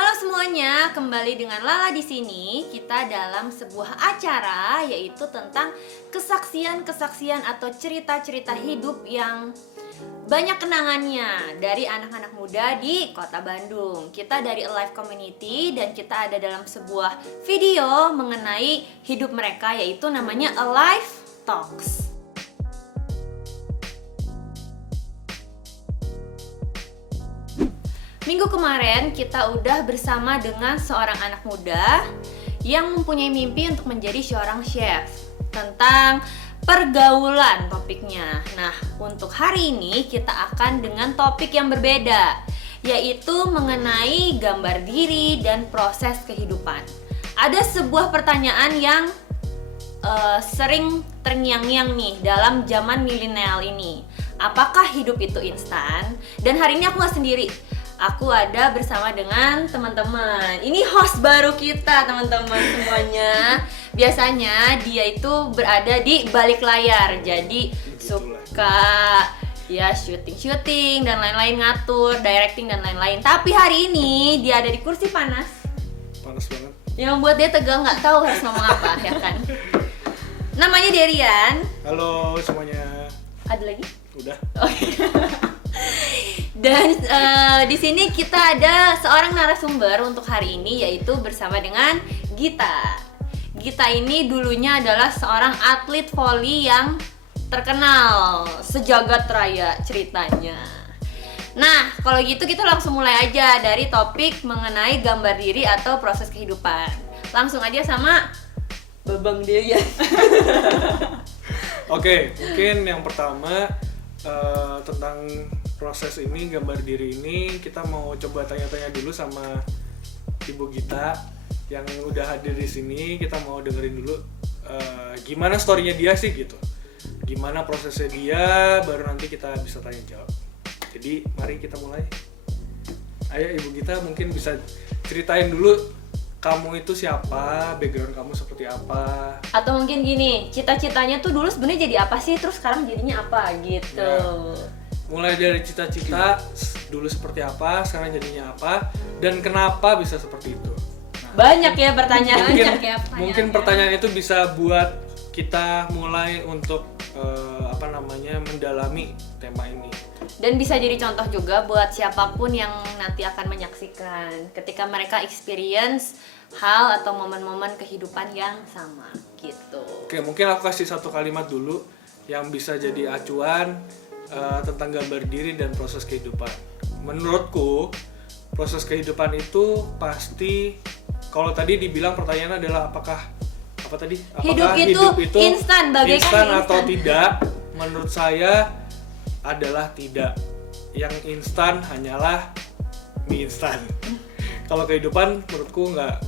Halo semuanya, kembali dengan Lala di sini. Kita dalam sebuah acara yaitu tentang kesaksian-kesaksian atau cerita-cerita hidup yang banyak kenangannya dari anak-anak muda di Kota Bandung. Kita dari Alive Community dan kita ada dalam sebuah video mengenai hidup mereka yaitu namanya Alive Talks. Minggu kemarin kita udah bersama dengan seorang anak muda yang mempunyai mimpi untuk menjadi seorang chef. Tentang pergaulan topiknya. Nah, untuk hari ini kita akan dengan topik yang berbeda, yaitu mengenai gambar diri dan proses kehidupan. Ada sebuah pertanyaan yang sering terngiang-ngiang nih dalam zaman milenial ini. Apakah hidup itu instan? Dan hari ini aku gak sendiri. Aku ada bersama dengan teman-teman. Ini host baru kita, teman-teman semuanya. Biasanya dia itu berada di balik layar. Jadi suka ya syuting dan lain-lain, ngatur, directing dan lain-lain. Tapi hari ini dia ada di kursi panas. Panas banget. Yang membuat dia tegang, nggak tahu harus ngomong apa, ya kan? Namanya Derian. Halo semuanya. Ada lagi? Udah. Dan di sini kita ada seorang narasumber untuk hari ini yaitu bersama dengan Gita. Gita ini dulunya adalah seorang atlet voli yang terkenal sejagat raya ceritanya. Nah, kalau gitu kita langsung mulai aja dari topik mengenai gambar diri atau proses kehidupan. Langsung aja sama Babang Delia. Oke, mungkin yang pertama tentang proses ini, gambar diri ini, kita mau coba tanya-tanya dulu sama Ibu Gita yang udah hadir di sini. Kita mau dengerin dulu gimana story-nya dia sih gitu. Gimana prosesnya dia, baru nanti kita bisa tanya jawab. Jadi mari kita mulai. Ayo Ibu Gita mungkin bisa ceritain dulu kamu itu siapa, background kamu seperti apa. Atau mungkin gini, cita-citanya tuh dulu sebenarnya jadi apa sih, terus sekarang jadinya apa gitu. Ya. Mulai dari cita-cita dulu seperti apa, sekarang jadinya apa, dan kenapa bisa seperti itu. Nah, banyak ya pertanyaan. Mungkin pertanyaan itu bisa buat kita mulai untuk mendalami tema ini. Dan bisa jadi contoh juga buat siapapun yang nanti akan menyaksikan ketika mereka experience hal atau momen-momen kehidupan yang sama gitu. Oke, mungkin aku kasih satu kalimat dulu yang bisa jadi acuan tentang gambar diri dan proses kehidupan. Menurutku, proses kehidupan itu pasti, kalau tadi dibilang pertanyaan adalah apakah hidup itu instan, bagaikan instan atau tidak? Menurut saya adalah tidak. Yang instan hanyalah mie instan. Kalau kehidupan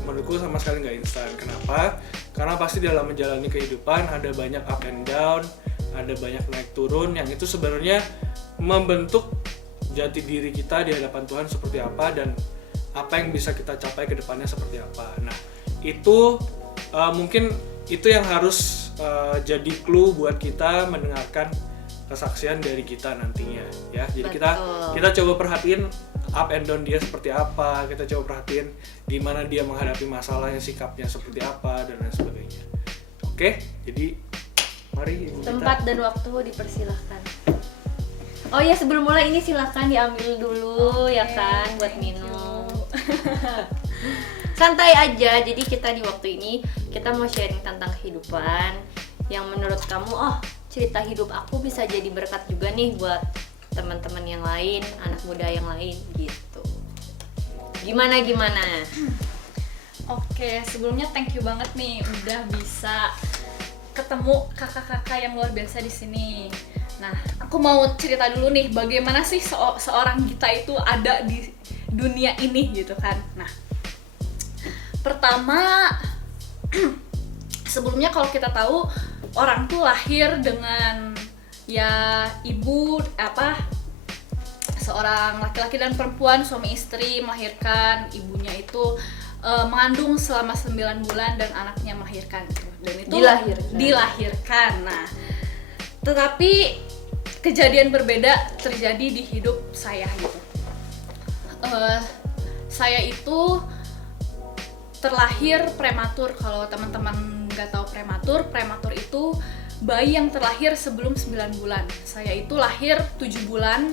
menurutku sama sekali nggak instan. Kenapa? Karena pasti dalam menjalani kehidupan ada banyak up and down, ada banyak naik turun yang itu sebenarnya membentuk jati diri kita di hadapan Tuhan seperti apa dan apa yang bisa kita capai ke depannya seperti apa. Nah, itu mungkin itu yang harus jadi clue buat kita mendengarkan kesaksian dari kita nantinya ya. Jadi kita coba perhatiin up and down dia seperti apa, kita coba perhatiin gimana dia menghadapi masalahnya, sikapnya seperti apa dan lain sebagainya. Oke, jadi mari tempat dan waktu dipersilahkan. Oh ya, sebelum mulai ini silakan diambil dulu ya kan buat minum. Santai aja. Jadi kita di waktu ini kita mau sharing tentang kehidupan yang menurut kamu cerita hidup aku bisa jadi berkat juga nih buat teman-teman yang lain, anak muda yang lain gitu. Gimana? Oke, sebelumnya thank you banget nih udah bisa ketemu kakak-kakak yang luar biasa di sini. Nah, aku mau cerita dulu nih bagaimana sih seorang Gita itu ada di dunia ini gitu kan. Nah, pertama sebelumnya kalau kita tahu orang tuh lahir dengan ya ibu seorang laki-laki dan perempuan, suami istri melahirkan, ibunya itu mengandung selama 9 bulan dan anaknya melahirkan gitu. Dan itu dilahirkan. Nah, tetapi kejadian berbeda terjadi di hidup saya gitu. saya itu terlahir prematur. Kalau teman-teman nggak tahu prematur itu bayi yang terlahir sebelum 9 bulan. Saya itu lahir 7 bulan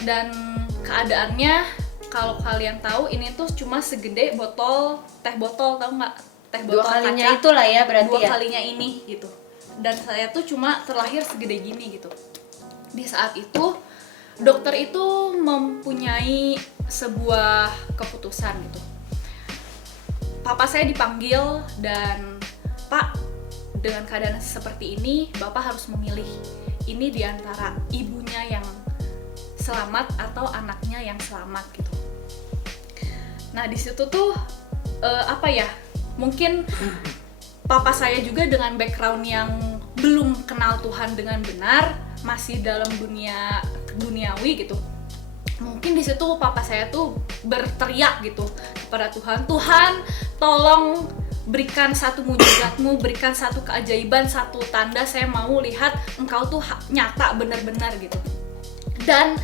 dan keadaannya kalau kalian tahu ini tuh cuma segede teh botol, tahu nggak? Teh botol 2 kalinya kaca. itulah ya berarti 2 ya. kalinya ini gitu. Dan saya tuh cuma terlahir segede gini gitu. Di saat itu dokter itu mempunyai sebuah keputusan gitu. Papa saya dipanggil dan, "Pak, dengan keadaan seperti ini, Bapak harus memilih. Ini diantara ibunya yang selamat atau anaknya yang selamat gitu." Nah di situ tuh mungkin papa saya juga dengan background yang belum kenal Tuhan dengan benar, masih dalam duniawi gitu. Mungkin di situ papa saya tuh berteriak gitu kepada Tuhan, "Tuhan, tolong berikan satu mujizat-Mu, berikan satu keajaiban, satu tanda, saya mau lihat Engkau tuh nyata benar-benar gitu." Dan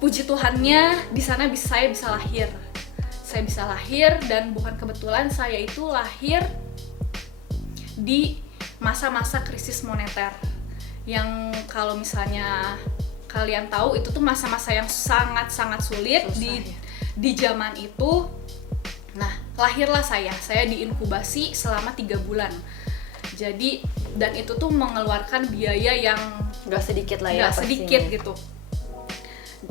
puji Tuhannya di sana saya bisa lahir. Saya bisa lahir dan bukan kebetulan, saya itu lahir di masa-masa krisis moneter. Yang kalau misalnya kalian tahu itu tuh masa-masa yang sangat-sangat sulit di zaman itu. Nah, lahirlah saya diinkubasi selama 3 bulan. Jadi dan itu tuh mengeluarkan biaya yang Gak sedikit lah ya. nggak sedikit pastinya. gitu.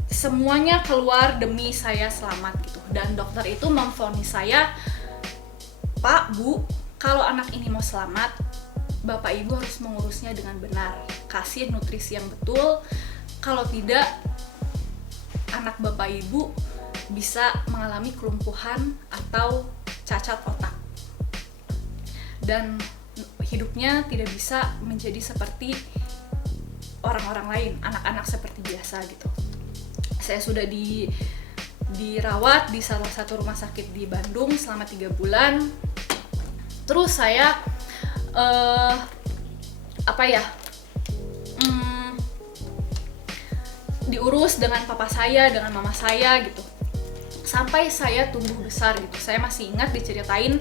Semuanya keluar demi saya selamat gitu. Dan dokter itu memvonis saya, "Pak, Bu, kalau anak ini mau selamat, Bapak Ibu harus mengurusnya dengan benar, kasih nutrisi yang betul. Kalau tidak, anak Bapak Ibu bisa mengalami kelumpuhan atau cacat otak. Dan hidupnya tidak bisa menjadi seperti orang-orang lain, anak-anak seperti biasa gitu." Saya sudah dirawat di salah satu rumah sakit di Bandung selama 3 bulan. Terus saya diurus dengan papa saya, dengan mama saya gitu. Sampai saya tumbuh besar gitu. Saya masih ingat diceritain,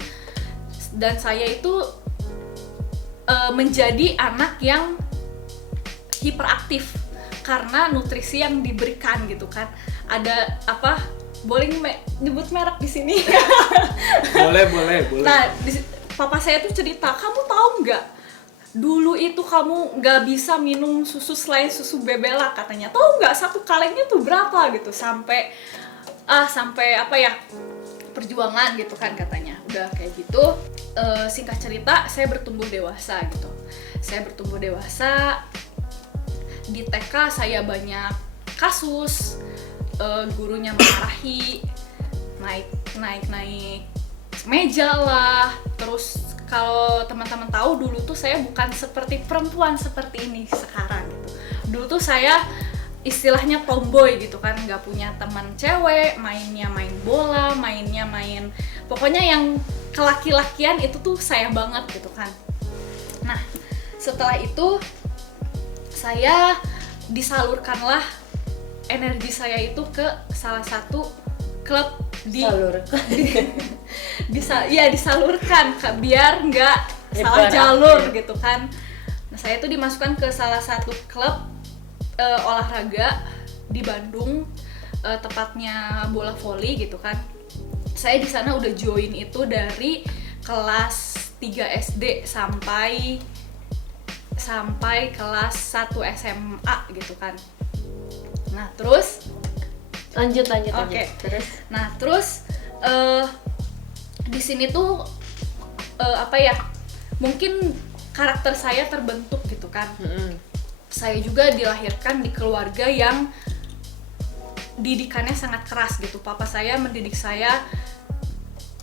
dan saya itu menjadi anak yang hiperaktif karena nutrisi yang diberikan gitu kan. Ada boleh nyebut merek di sini? Boleh. Nah, papa saya tuh cerita, "Kamu tahu nggak? Dulu itu kamu nggak bisa minum susu selain susu Bebela," katanya. "Tahu nggak satu kalengnya tuh berapa?" gitu. Sampai perjuangan gitu kan katanya. Udah kayak gitu. Singkat cerita, saya bertumbuh dewasa gitu. Saya bertumbuh dewasa. Di TK saya banyak kasus, gurunya memarahi, naik meja lah. Terus kalau teman-teman tahu, dulu tuh saya bukan seperti perempuan seperti ini sekarang gitu. Dulu tuh saya istilahnya tomboy gitu kan, nggak punya teman cewek, mainnya main bola, pokoknya yang kelaki-lakian itu tuh saya banget gitu kan. Nah setelah itu saya disalurkanlah energi saya itu ke salah satu klub disalurkan biar nggak salah jalur gitu kan. Nah saya itu dimasukkan ke salah satu klub olahraga di Bandung, tepatnya bola voli gitu kan. Saya di sana udah join itu dari kelas 3 SD sampai kelas 1 SMA gitu kan. Nah terus lanjut. Oke. Terus di sini tuh mungkin karakter saya terbentuk gitu kan. Saya juga dilahirkan di keluarga yang didikannya sangat keras gitu. Papa saya mendidik saya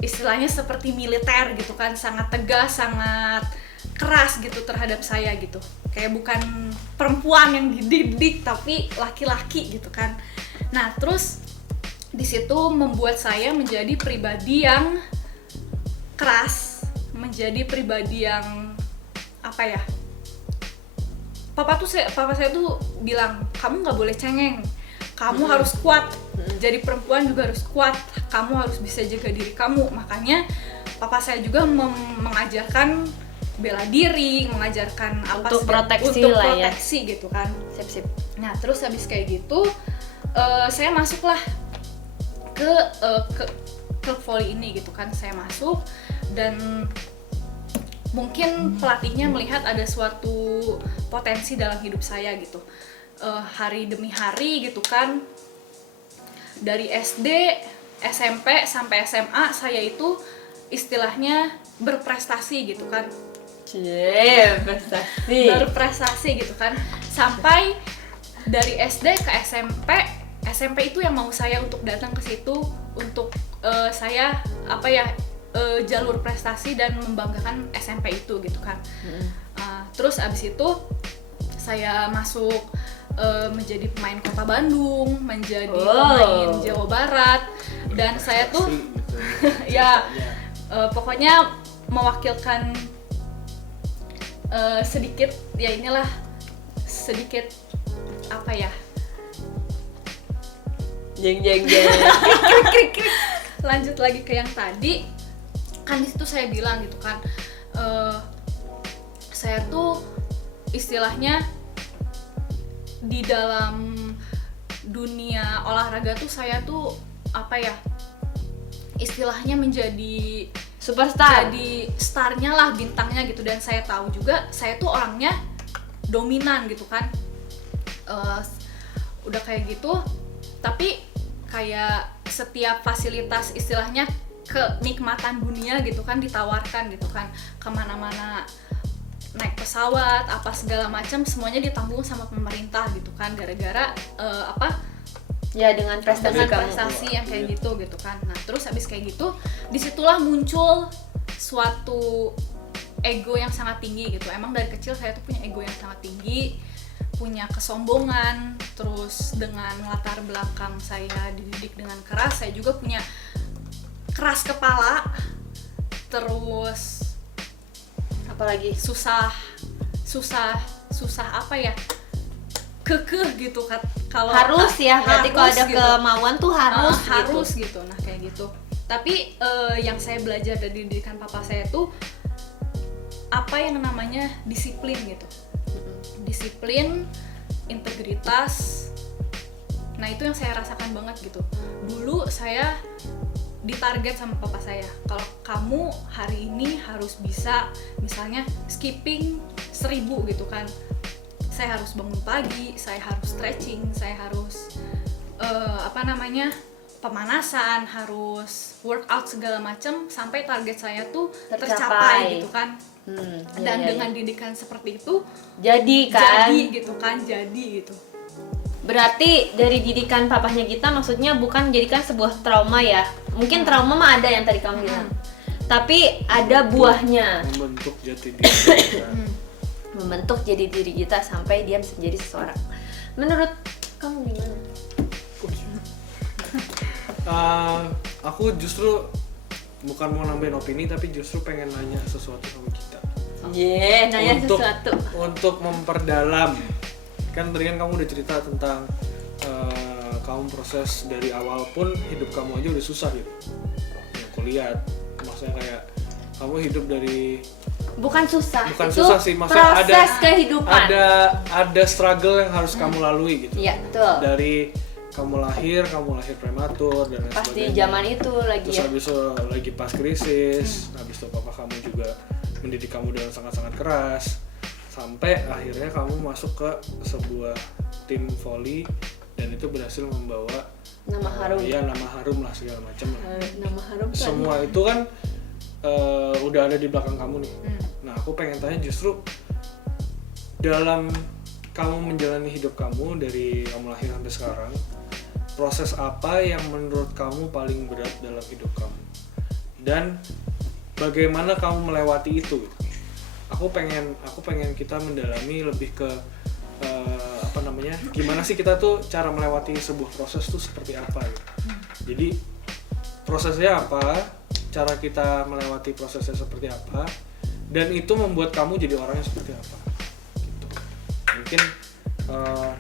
istilahnya seperti militer gitu kan, sangat tegas, sangat keras gitu terhadap saya gitu. Kayak bukan perempuan yang dididik tapi laki-laki gitu kan. Nah, terus di situ membuat saya menjadi pribadi yang keras, menjadi pribadi yang Papa saya tuh bilang, "Kamu nggak boleh cengeng, kamu harus kuat." jadi perempuan juga harus kuat, kamu harus bisa jaga diri kamu. Makanya papa saya juga mengajarkan bela diri, mengajarkan apa Untuk proteksi untuk lah ya. proteksi gitu kan. Sip. Nah terus habis kayak gitu saya masuklah ke klub volley ini gitu kan. Saya masuk dan mungkin pelatihnya melihat ada suatu potensi dalam hidup saya gitu. Hari demi hari gitu kan, dari SD, SMP sampai SMA saya itu istilahnya berprestasi gitu kan. Prestasi. Berprestasi gitu kan, sampai dari SD ke SMP itu yang mau saya untuk datang ke situ untuk saya jalur prestasi dan membanggakan SMP itu gitu kan. Terus abis itu saya masuk menjadi pemain Kota Bandung, menjadi pemain Jawa Barat, dan saya tuh ya pokoknya mewakilkan sedikit apa ya, Jeng. krik. Lanjut lagi ke yang tadi kan, di situ saya bilang gitu kan, saya tuh istilahnya di dalam dunia olahraga tuh saya tuh apa ya, istilahnya menjadi Superstar. jadi starnya lah, bintangnya gitu. Dan saya tahu juga saya tuh orangnya dominan gitu kan. Udah kayak gitu, tapi kayak setiap fasilitas istilahnya kenikmatan dunia gitu kan ditawarkan gitu kan, kemana-mana naik pesawat apa segala macam semuanya ditanggung sama pemerintah gitu kan, gara-gara Ya dengan prestasi dengan kamu. prestasi yang kayak gitu kan. Nah terus habis kayak gitu disitulah muncul suatu ego yang sangat tinggi gitu. Emang dari kecil saya tuh punya ego yang sangat tinggi, punya kesombongan. Terus dengan latar belakang saya dididik dengan keras, saya juga punya keras kepala. Terus Apalagi susah apa ya, kekeh gitu kan. Kalau harus ya, berarti kalau ada gitu. kemauan tuh harus gitu. Harus gitu. Nah kayak gitu. Tapi yang saya belajar dari didikan papa saya tuh apa yang namanya disiplin gitu. Disiplin, integritas. Nah itu yang saya rasakan banget gitu. Dulu saya ditarget sama papa saya, kalau kamu hari ini harus bisa misalnya skipping 1000 gitu kan. Saya harus bangun pagi, saya harus stretching, saya harus pemanasan, harus workout segala macam sampai target saya tuh tercapai gitu kan. Dan dengan didikan seperti itu Jadi kan. jadi gitu. Berarti dari didikan papahnya Gita maksudnya bukan menjadikan sebuah trauma ya. Mungkin trauma mah ada yang tadi kamu bilang. Tapi ada buahnya. Membentuk jati diri. Membentuk jadi diri kita sampai dia bisa menjadi seseorang. Menurut kamu gimana? Aku justru bukan mau nambahin opini, tapi justru pengen nanya sesuatu sama kita. Nanya sesuatu. Untuk memperdalam. Kan tadi kan kamu udah cerita tentang kamu proses dari awal pun hidup kamu aja udah susah gitu. Yang aku lihat, maksudnya kayak kamu hidup dari Bukan susah itu susah sih, maksudnya proses kehidupan. ada struggle yang harus kamu lalui gitu. Iya, betul. Dari kamu lahir prematur dan lain Pas di sebagainya. zaman itu lagi Terus ya. habis itu lagi pas krisis, habis itu papa kamu juga mendidik kamu dengan sangat-sangat keras, sampai akhirnya kamu masuk ke sebuah tim volley dan itu berhasil membawa Nama harum. nama harum lah segala macam lah. Nama harum kan. Semua itu kan udah ada di belakang kamu nih. Nah aku pengen tanya justru dalam kamu menjalani hidup kamu dari kamu lahir sampai sekarang, proses apa yang menurut kamu paling berat dalam hidup kamu dan bagaimana kamu melewati itu? Aku pengen kita mendalami lebih ke gimana sih kita tuh cara melewati sebuah proses tuh seperti apa gitu. Jadi prosesnya apa, cara kita melewati prosesnya seperti apa, dan itu membuat kamu jadi orangnya seperti apa gitu. Mungkin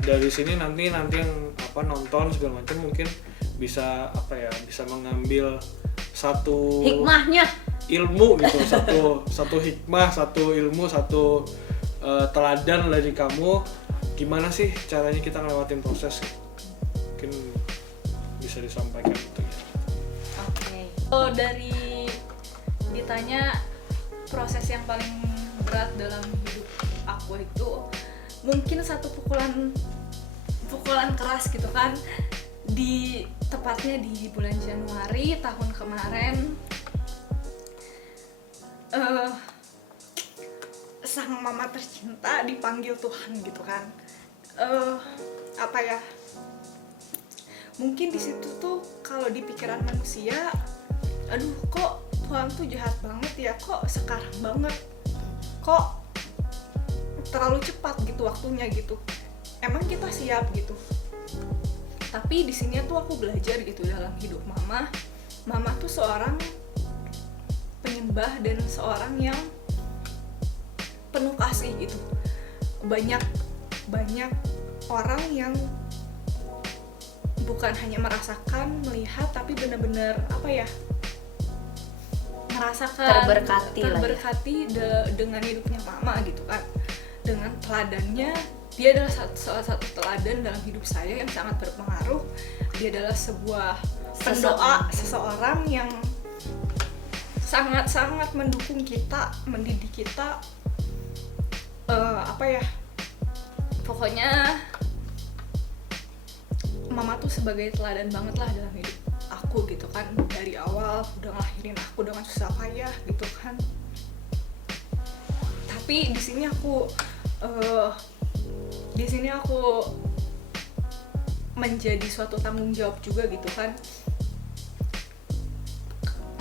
dari sini nanti yang nonton segala macam mungkin bisa bisa mengambil satu Hikmahnya. ilmu gitu, satu hikmah, satu ilmu, satu teladan dari kamu. Gimana sih caranya kita ngelewatin proses? Mungkin bisa disampaikan gitu ya. Oke. Kalau dari ditanya proses yang paling berat dalam hidup aku itu mungkin satu pukulan keras gitu kan, tepatnya di bulan Januari tahun kemarin. Sang mama tercinta dipanggil Tuhan gitu kan. Mungkin di situ tuh kalau di pikiran manusia, aduh kok Tuhan tuh jahat banget ya, kok sekarang banget, kok terlalu cepat gitu waktunya gitu. Emang kita siap gitu. Tapi di sini tuh aku belajar gitu dalam hidup mama tuh seorang penyembah dan seorang yang penuh kasih gitu. Banyak orang yang bukan hanya merasakan, melihat, tapi benar-benar merasakan terberkati dengan hidupnya mama gitu kan. Dengan teladannya, dia adalah salah satu teladan dalam hidup saya yang sangat berpengaruh. Dia adalah sebuah pendoa, seseorang yang sangat-sangat mendukung kita, mendidik kita. Pokoknya mama tuh sebagai teladan banget lah dalam hidup aku gitu kan. Dari awal udah ngelahirin aku dengan susah payah gitu kan. Tapi di sini aku menjadi suatu tanggung jawab juga gitu kan.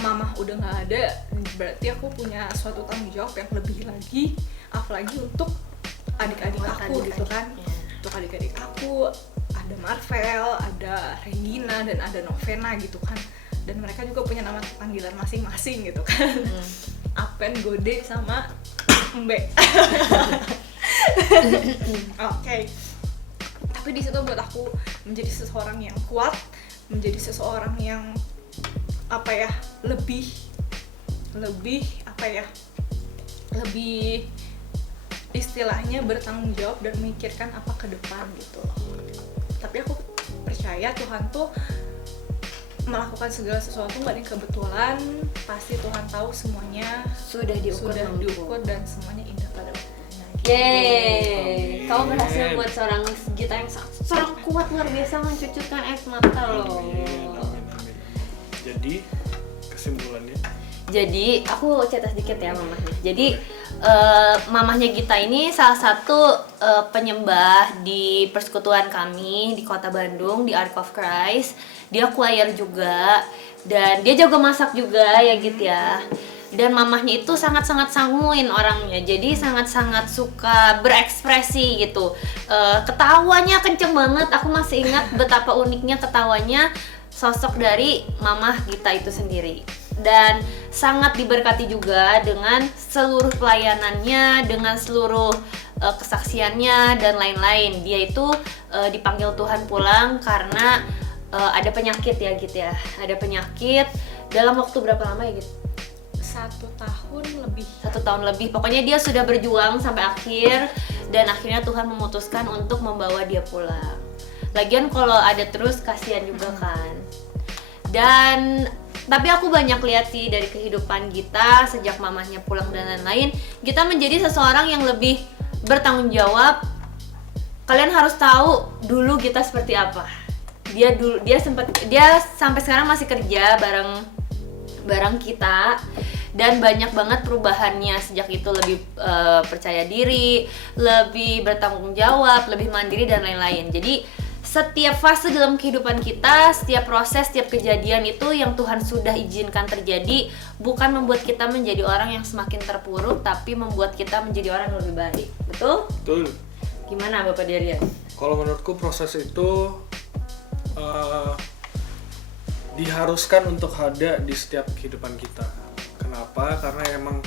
Mama udah nggak ada, berarti aku punya suatu tanggung jawab yang lebih lagi, apalagi untuk adik-adik aku gitu kan. Untuk adik-adik aku ada Marvel, ada Regina, dan ada Novena gitu kan. Dan mereka juga punya nama panggilan masing-masing gitu kan. Apen, Gode, sama Mbe. Oke. Tapi di situ buat aku menjadi seseorang yang kuat, menjadi seseorang yang lebih istilahnya bertanggung jawab dan memikirkan apa ke depan gitu loh. Tapi aku percaya Tuhan tuh melakukan segala sesuatu nggak ada yang kebetulan. Pasti Tuhan tahu semuanya Sudah diukur dan semuanya indah pada waktunya. Yeay, kamu berhasil Amin. buat seorang Gita yang sangat kuat, luar biasa mencucurkan air mata loh. Amin. Jadi kesimpulannya, Jadi aku cerita sedikit ya mamahnya. Jadi mamahnya Gita ini salah satu penyembah di persekutuan kami di Kota Bandung, di Ark of Christ. Dia choir juga dan dia jago masak juga ya gitu ya. Dan mamahnya itu sangat-sangat sanguin orangnya, jadi sangat-sangat suka berekspresi gitu. Ketawanya kenceng banget, aku masih ingat betapa uniknya ketawanya sosok dari mamah Gita itu sendiri. Dan sangat diberkati juga dengan seluruh pelayanannya, dengan seluruh kesaksiannya dan lain-lain. Dia itu dipanggil Tuhan pulang karena ada penyakit ya gitu ya. Ada penyakit dalam waktu berapa lama ya gitu? 1 tahun lebih. 1 tahun lebih. Pokoknya dia sudah berjuang sampai akhir dan akhirnya Tuhan memutuskan untuk membawa dia pulang. Lagian kalau ada terus kasihan juga kan. Dan tapi aku banyak lihat sih dari kehidupan Gita sejak mamahnya pulang dan lain-lain, Gita menjadi seseorang yang lebih bertanggung jawab. Kalian harus tahu dulu Gita seperti apa. Dia sampai sekarang masih kerja bareng kita dan banyak banget perubahannya sejak itu. Lebih percaya diri, lebih bertanggung jawab, lebih mandiri dan lain-lain. Jadi setiap fase dalam kehidupan kita, setiap proses, setiap kejadian itu yang Tuhan sudah izinkan terjadi bukan membuat kita menjadi orang yang semakin terpuruk, tapi membuat kita menjadi orang yang lebih baik. Betul? betul. Gimana Bapak Darian? Kalau menurutku proses itu diharuskan untuk ada di setiap kehidupan kita. Kenapa? Karena emang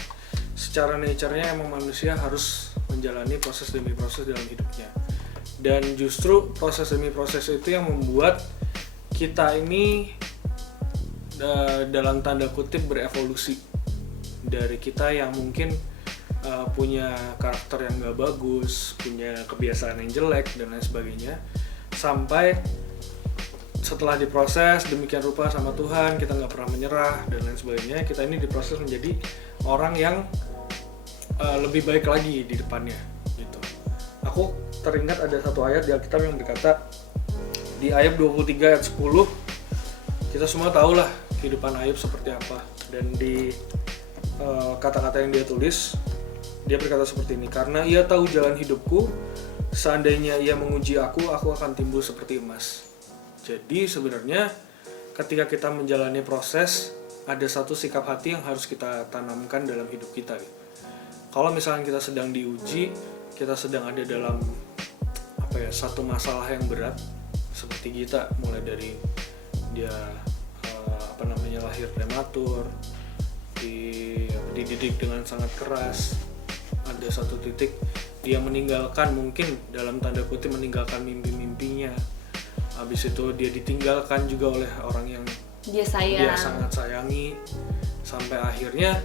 secara nature-nya emang manusia harus menjalani proses demi proses dalam hidupnya. Dan justru proses demi proses itu yang membuat kita ini dalam tanda kutip berevolusi dari kita yang mungkin punya karakter yang gak bagus, punya kebiasaan yang jelek dan lain sebagainya, sampai setelah diproses demikian rupa sama Tuhan, kita nggak pernah menyerah dan lain sebagainya, kita ini diproses menjadi orang yang lebih baik lagi di depannya gitu. Aku teringat ada satu ayat di Alkitab yang berkata di Ayub 23 ayat 10, kita semua tahu lah kehidupan Ayub seperti apa, dan di kata-kata yang dia tulis, dia berkata seperti ini, karena ia tahu jalan hidupku, seandainya ia menguji aku akan timbul seperti emas. Jadi sebenarnya ketika kita menjalani proses, ada satu sikap hati yang harus kita tanamkan dalam hidup kita. Kalau misalnya kita sedang diuji, kita sedang ada dalam satu masalah yang berat, seperti kita mulai dari dia lahir prematur, dididik dengan sangat keras, ada satu titik dia meninggalkan, mungkin dalam tanda kutip meninggalkan mimpi-mimpinya. Habis itu dia ditinggalkan juga oleh orang yang dia sangat sayangi, sampai akhirnya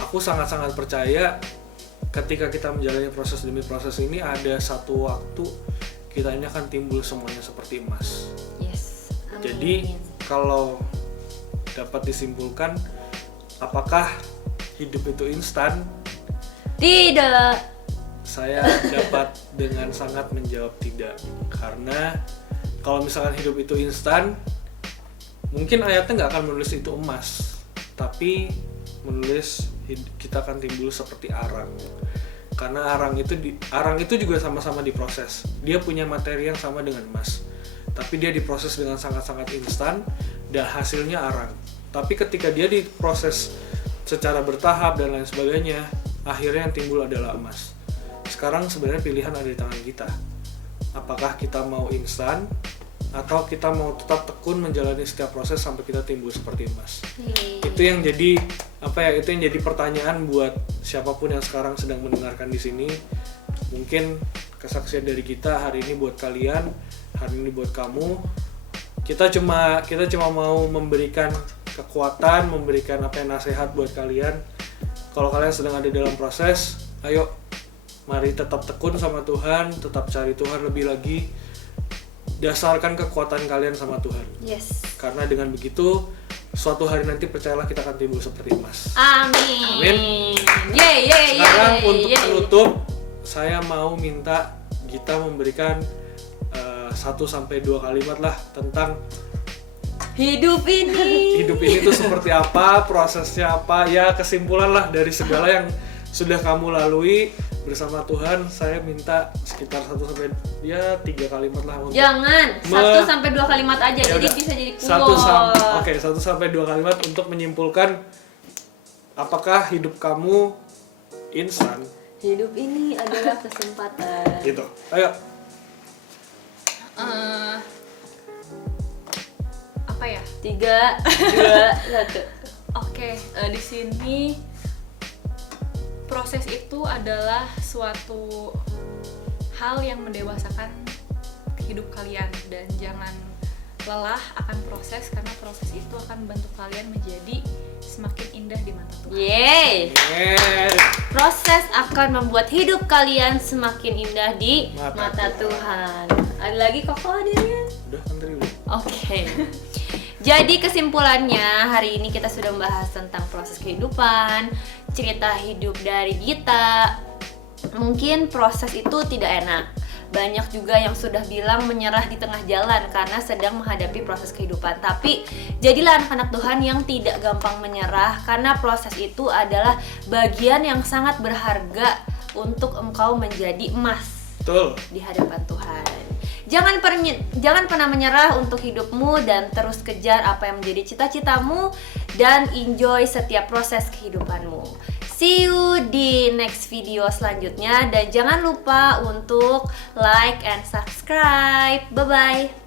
aku sangat-sangat percaya ketika kita menjalani proses demi proses ini, ada satu waktu kita ini akan timbul semuanya seperti emas. Yes. Amin. Jadi kalau dapat disimpulkan, apakah hidup itu instan? Tidak. Saya dapat dengan sangat menjawab tidak, karena kalau misalkan hidup itu instan, mungkin ayatnya nggak akan menulis itu emas, tapi menulis kita akan timbul seperti arang. Karena arang itu juga sama-sama diproses. Dia punya materi yang sama dengan emas, tapi dia diproses dengan sangat-sangat instan dan hasilnya arang. Tapi ketika dia diproses secara bertahap dan lain sebagainya, akhirnya yang timbul adalah emas. Sekarang sebenarnya pilihan ada di tangan kita. Apakah kita mau instan atau kita mau tetap tekun menjalani setiap proses sampai kita timbul seperti emas. Itu yang jadi itu yang jadi pertanyaan buat siapapun yang sekarang sedang mendengarkan di sini. Mungkin kesaksian dari kita hari ini buat kalian, hari ini buat kamu. Kita cuma mau memberikan kekuatan, memberikan nasihat buat kalian. Kalau kalian sedang ada dalam proses, ayo mari tetap tekun sama Tuhan, tetap cari Tuhan lebih lagi. Dasarkan kekuatan kalian sama Tuhan. Yes. Karena dengan begitu, suatu hari nanti percayalah kita akan timbul seperti emas. Amin. Amin. Sekarang untuk penutup, saya mau minta Gita memberikan 1-2 kalimat lah tentang hidup ini. Hidup ini tuh seperti apa, prosesnya apa, ya kesimpulan lah dari segala yang sudah kamu lalui bersama Tuhan. Saya minta sekitar 1-3 kalimat lah untuk jangan 1-2 kalimat aja, ya jadi udah. bisa jadi kuat. 1-2 kalimat untuk menyimpulkan apakah hidup kamu instan. Hidup ini adalah kesempatan. Gitu. Ayo. Apa ya? 3, 2, 1. Oke, di sini proses itu adalah suatu hal yang mendewasakan hidup kalian, dan jangan lelah akan proses, karena proses itu akan membantu kalian menjadi semakin indah di mata Tuhan. Yeay. Yes. Proses akan membuat hidup kalian semakin indah di Mata mata Tuhan. Ada lagi Koko adanya? Udah kan tadi udah. Oke. Jadi kesimpulannya, hari ini kita sudah membahas tentang proses kehidupan, cerita hidup dari Gita. Mungkin proses itu tidak enak. Banyak juga yang sudah bilang menyerah di tengah jalan karena sedang menghadapi proses kehidupan. Tapi jadilah anak-anak Tuhan yang tidak gampang menyerah, karena proses itu adalah bagian yang sangat berharga untuk engkau menjadi emas. Betul. Di hadapan Tuhan. Jangan pernah menyerah untuk hidupmu, dan terus kejar apa yang menjadi cita-citamu, dan enjoy setiap proses kehidupanmu. See you di next video selanjutnya, dan jangan lupa untuk like and subscribe. Bye bye.